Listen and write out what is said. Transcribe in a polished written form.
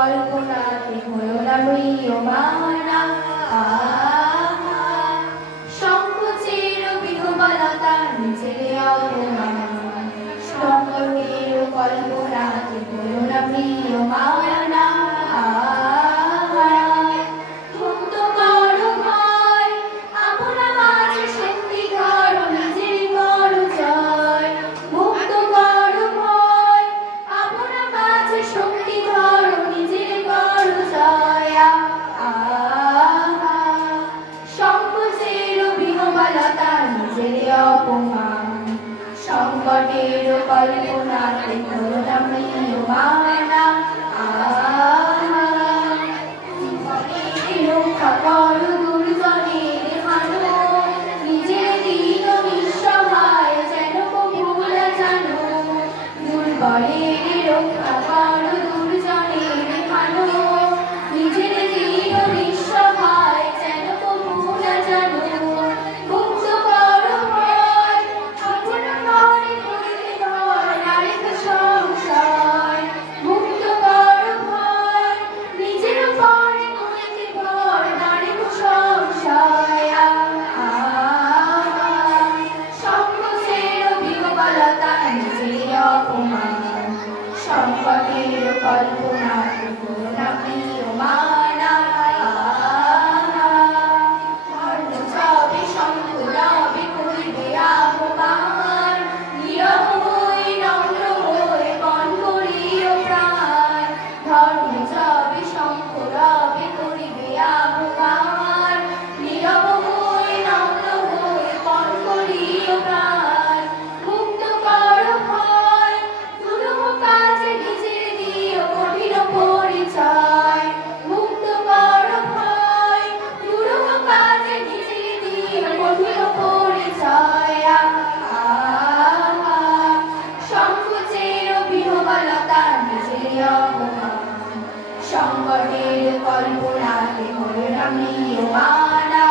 কল্পনাতে হলো না ম্রিয়মানা সংকোচের বিহ্বলতা নিজের অপমান সংকটের কল্পনাতে হলো না ম্রিয়মানা মুক্ত করো ভয় আপনা মাঝে শক্তি ধরো নিজের করো জয় মুক্ত করো ভয় আপনা মাঝে শক্তি ধরো নিজের করো জয় সংকোচের বিহ্বলতা নিজের অপমান সংকটের কল্পনাতে হলো না ম্রিয়মানা রক্ষা করো দুর্জনের হানো নিজের দীন নিঃসহায় যেন ভুল জানো দুর্বলের রক্ষা করো দুর্জনের হানো নিজের দীন নিঃসহায় যেন ভুল জানো মুক্ত করো ভয় আপনা ঘরে ঘরে ঘর নারীক সংশয় মুক্ত করো ভয় নিজের পরে করেছে ভর নারীক সংশয় সংকোচের বিহ্বলতা নিজের অপমান সংকটের কল্পনাতে হলো না ম্রিয়মানা ধর্ম যাবে সংকুলাবে করিবে আহ্বান নীরব হয়ে নম্র হয়ে বন করিও প্রাণ ধর্ম যাবে সংকুলাবে করিবে আহ্বান নীরব হয়ে নম্র হয়ে বন করিও প্রাণ মুক্ত করো ভয় দুরূহ কাজে নিজের দিও কঠিন পরিচয় মুক্ত করো ভয় দুরূহ কাজে নিজের দিও কঠিন পরিচয় সংকোচের বিহ্বলতা নিজের অপমান সংকটের কল্পনাতে হলো না ম্রিয়মানা